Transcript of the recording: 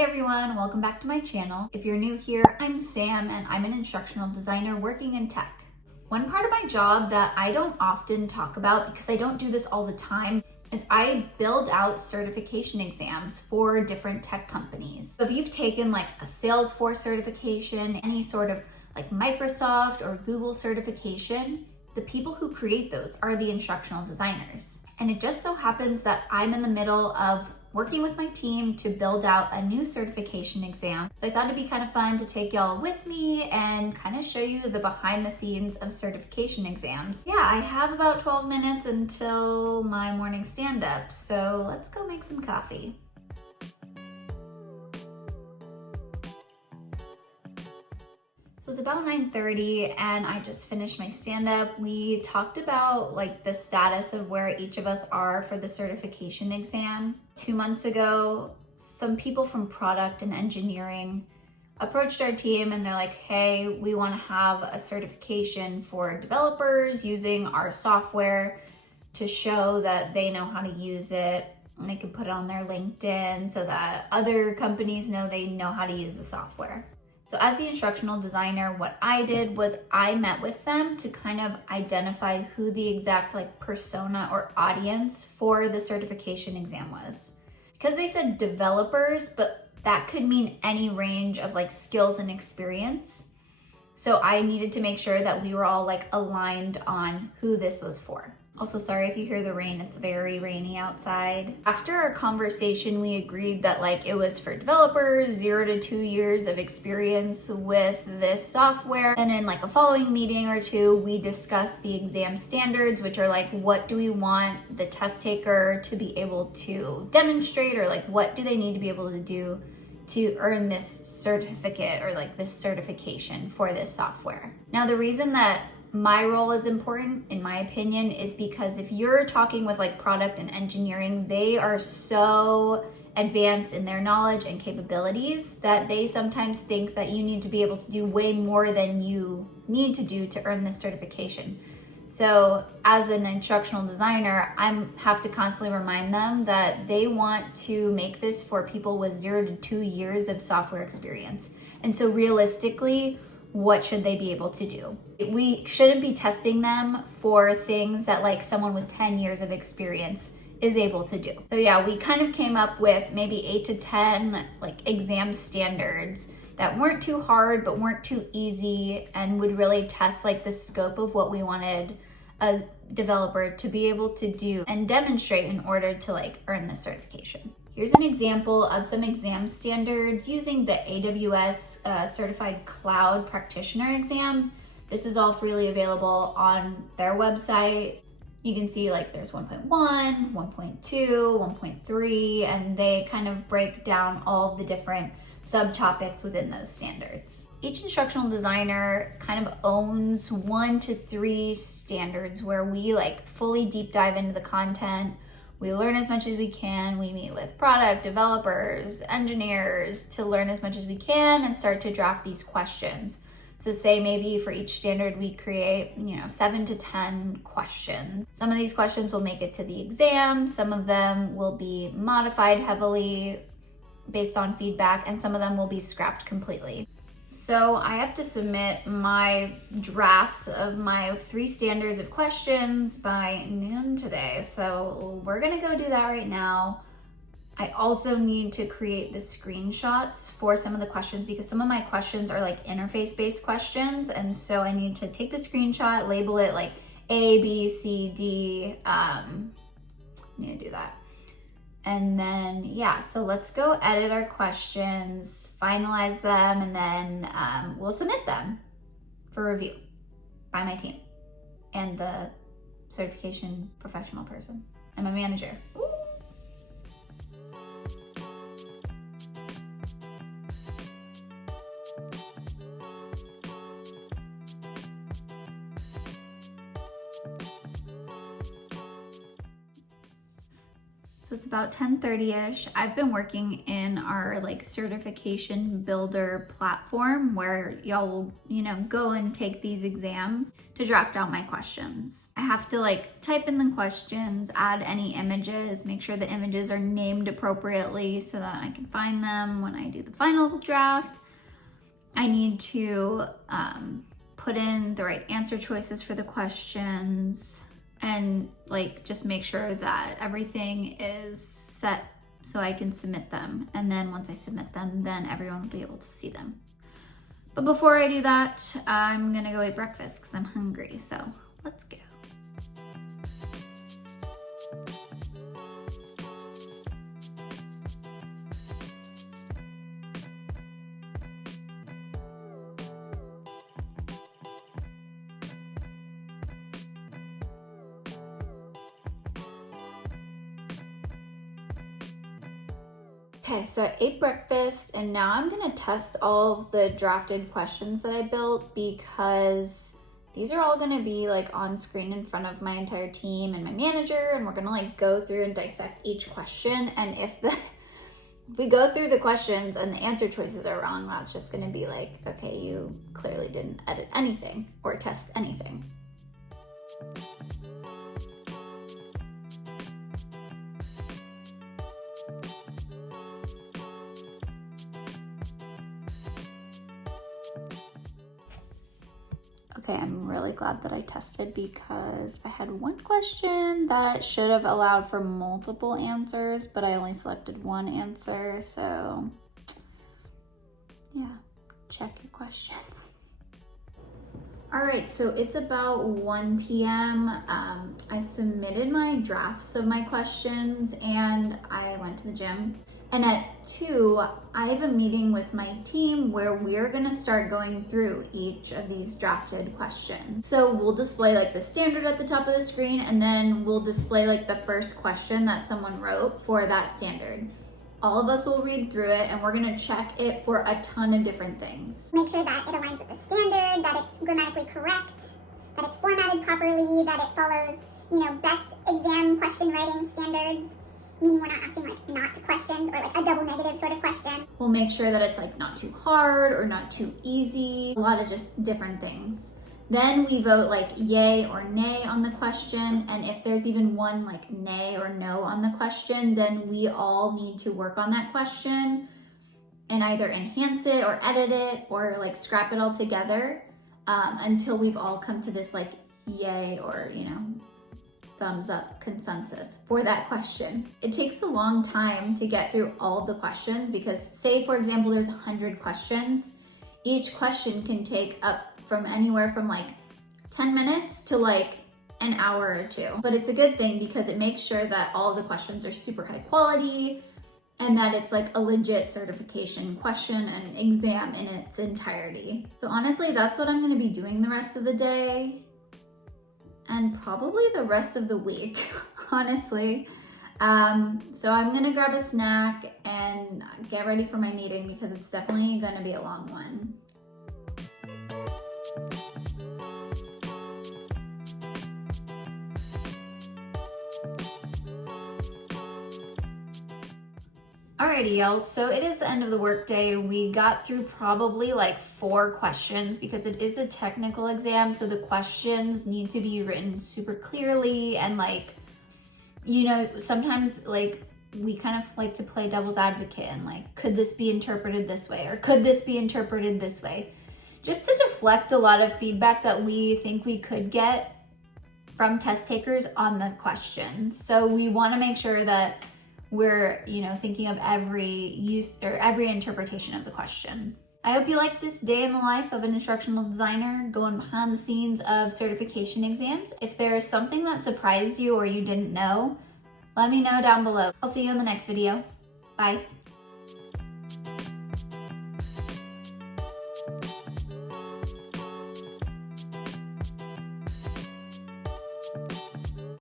Hey everyone, welcome back to my channel. If you're new here, I'm Sam and I'm an instructional designer working in tech. One part of my job that I don't often talk about because I don't do this all the time is I build out certification exams for different tech companies. So if you've taken like a Salesforce certification, any sort of like Microsoft or Google certification, the people who create those are the instructional designers. And it just so happens that I'm in the middle of working with my team to build out a new certification exam. So I thought it'd be kind of fun to take y'all with me and kind of show you the behind the scenes of certification exams. Yeah, I have about 12 minutes until my morning stand up, so let's go make some coffee. So it's about 9:30 and I just finished my stand-up. We talked about like the status of where each of us are for the certification exam. 2 months ago, some people from product and engineering approached our team and they're like, hey, we want to have a certification for developers using our software to show that they know how to use it and they can put it on their LinkedIn so that other companies know they know how to use the software. So as the instructional designer, what I did was I met with them to kind of identify who the exact like persona or audience for the certification exam was. Because they said developers, but that could mean any range of like skills and experience. So I needed to make sure that we were all like aligned on who this was for. Also, sorry if you hear the rain, it's very rainy outside. After our conversation, we agreed that like it was for developers, 0 to 2 years of experience with this software. And in like a following meeting or two, we discussed the exam standards, which are like, what do we want the test taker to be able to demonstrate, or like, what do they need to be able to do to earn this certificate or like this certification for this software. Now, the reason that my role is important, in my opinion, is because if you're talking with like product and engineering, they are so advanced in their knowledge and capabilities that they sometimes think that you need to be able to do way more than you need to do to earn this certification. So as an instructional designer, I have to constantly remind them that they want to make this for people with 0 to 2 years of software experience. And so realistically, what should they be able to do? We shouldn't be testing them for things that like someone with 10 years of experience is able to do. So yeah, we kind of came up with maybe 8 to 10 like exam standards that weren't too hard but weren't too easy and would really test like the scope of what we wanted a developer to be able to do and demonstrate in order to like earn the certification. Here's an example of some exam standards using the AWS Certified Cloud Practitioner exam. This is all freely available on their website. You can see like there's 1.1, 1.2, 1.3, and they kind of break down all of the different subtopics within those standards. Each instructional designer kind of owns 1 to 3 standards where we like fully deep dive into the content. We learn as much as we can. We meet with product developers, engineers to learn as much as we can and start to draft these questions. So say maybe for each standard we create, 7 to 10 questions. Some of these questions will make it to the exam. Some of them will be modified heavily based on feedback, and some of them will be scrapped completely. So I have to submit my drafts of my 3 standards of questions by noon today. So we're gonna go do that right now. I also need to create the screenshots for some of the questions because some of my questions are like interface-based questions. And so I need to take the screenshot, label it like A, B, C, D. I need to do that. And then, yeah, so let's go edit our questions, finalize them, and then we'll submit them for review by my team and the certification professional person and my manager. Ooh. So it's about 10:30ish. I've been working in our like certification builder platform where y'all will, go and take these exams to draft out my questions. I have to like type in the questions, add any images, make sure the images are named appropriately so that I can find them when I do the final draft. I need to put in the right answer choices for the questions, and like just make sure that everything is set so I can submit them. And then once I submit them, then everyone will be able to see them. But before I do that, I'm gonna go eat breakfast because I'm hungry. So let's go. Okay, so I ate breakfast and now I'm gonna test all of the drafted questions that I built because these are all gonna be like on screen in front of my entire team and my manager, and we're gonna like go through and dissect each question. And if we go through the questions and the answer choices are wrong, that's just gonna be like, okay, you clearly didn't edit anything or test anything. Okay, I'm really glad that I tested because I had one question that should have allowed for multiple answers, but I only selected one answer. So yeah, check your questions. All right, so it's about 1 p.m. I submitted my drafts of my questions and I went to the gym. And at 2, I have a meeting with my team where we're gonna start going through each of these drafted questions. So we'll display like the standard at the top of the screen, and then we'll display like the first question that someone wrote for that standard. All of us will read through it and we're gonna check it for a ton of different things. Make sure that it aligns with the standard, that it's grammatically correct, that it's formatted properly, that it follows, best exam question writing standards. Meaning we're not asking like not questions or like a double negative sort of question. We'll make sure that it's like not too hard or not too easy, a lot of just different things. Then we vote like yay or nay on the question, and if there's even one like nay or no on the question, then we all need to work on that question and either enhance it or edit it or like scrap it all together until we've all come to this like yay or thumbs up consensus for that question. It takes a long time to get through all of the questions because say for example there's 100 questions. Each question can take up from anywhere from like 10 minutes to like an hour or 2. But it's a good thing because it makes sure that all of the questions are super high quality and that it's like a legit certification question and exam in its entirety. So honestly, that's what I'm gonna be doing the rest of the day. And probably the rest of the week, honestly. So I'm gonna grab a snack and get ready for my meeting because it's definitely gonna be a long one. Alrighty, y'all, so it is the end of the workday. We got through probably like 4 questions because it is a technical exam, so the questions need to be written super clearly and like, sometimes like we kind of like to play devil's advocate and like, could this be interpreted this way or could this be interpreted this way? Just to deflect a lot of feedback that we think we could get from test takers on the questions. So we want to make sure that we're, thinking of every use or every interpretation of the question. I hope you like this day in the life of an instructional designer going behind the scenes of certification exams. If there's something that surprised you or you didn't know, let me know down below. I'll see you in the next video. Bye.